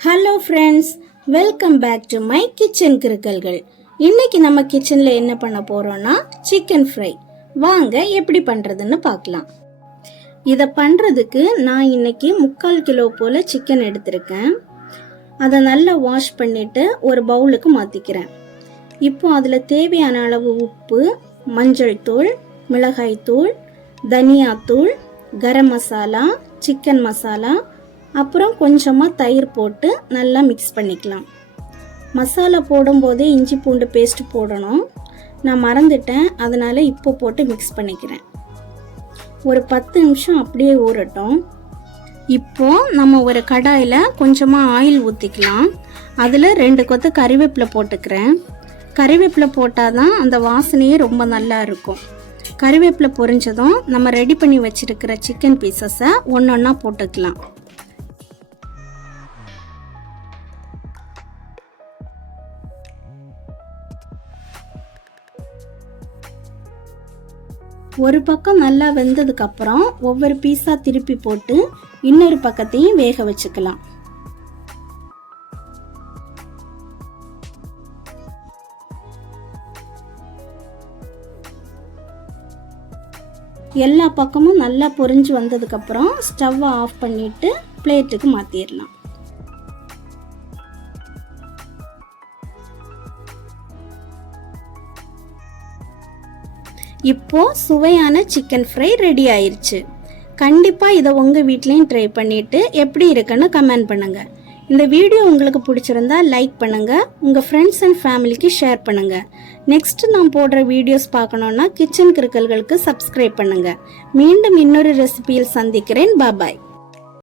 Hello friends, welcome back to my kitchen கிறுக்கல்கள். இன்னைக்கு நம்ம கிச்சன்ல என்ன பண்ண போறோம்னா சிக்கன் ஃப்ரை. வாங்க எப்படி பண்றதுன்னு பார்க்கலாம். இதை பண்றதுக்கு நான் இன்னைக்கு 3/4 கிலோ போல சிக்கன் எடுத்திருக்கேன். அதை நல்லா வாஷ் பண்ணிட்டு ஒரு பவுலுக்கு மாத்திக்கிறேன். இப்போ அதில் தேவையான அளவு உப்பு, மஞ்சள் தூள், மிளகாய் தூள், தனியாத்தூள், கரம் மசாலா, சிக்கன் மசாலா, அப்புறம் கொஞ்சமாக தயிர் போட்டு நல்லா மிக்ஸ் பண்ணிக்கலாம். மசாலா போடும்போதே இஞ்சி பூண்டு பேஸ்ட் போடணும். நான் மறந்துட்டேன், அதனால் இப்போ போட்டு மிக்ஸ் பண்ணிக்கிறேன். ஒரு 10 நிமிஷம் அப்படியே ஊறட்டும். இப்போ நம்ம ஒரு கடாயில் கொஞ்சமாக ஆயில் ஊற்றிக்கலாம். அதில் 2 கொத்து கறிவேப்பிலை போட்டுக்கிறேன். கறிவேப்பிலை போட்டால் தான் அந்த வாசனையே ரொம்ப நல்லா இருக்கும். கறிவேப்பிலை பொரிஞ்சதும் நம்ம ரெடி பண்ணி வச்சிருக்கிற சிக்கன் பீசஸை ஒன்றொன்னா போட்டுக்கலாம். ஒரு பக்கம் நல்லா வெந்ததுக்கு அப்புறம் ஒவ்வொரு பீஸா திருப்பி போட்டு இன்னொரு பக்கத்தையும் வேக வச்சுக்கலாம். எல்லா பக்கமும் நல்லா பொரிஞ்சு வந்ததுக்கு அப்புறம் ஸ்டவ்வை ஆஃப் பண்ணிட்டு பிளேட்டுக்கு மாத்திரலாம். இப்போ சுவையான சிக்கன் ஃப்ரை ரெடி ஆயிருச்சு. கண்டிப்பாக இதை உங்கள் வீட்லேயும் ட்ரை பண்ணிவிட்டு எப்படி இருக்குன்னு கமெண்ட் பண்ணுங்கள். இந்த வீடியோ உங்களுக்கு பிடிச்சிருந்தா லைக் பண்ணுங்கள், உங்கள் ஃப்ரெண்ட்ஸ் அண்ட் ஃபேமிலிக்கு ஷேர் பண்ணுங்கள். நெக்ஸ்ட் நான் போடுற வீடியோஸ் பார்க்கணுன்னா கிச்சன் கிறுக்கல்களுக்கு சப்ஸ்கிரைப் பண்ணுங்கள். மீண்டும் இன்னொரு ரெசிபியில் சந்திக்கிறேன். பாய்.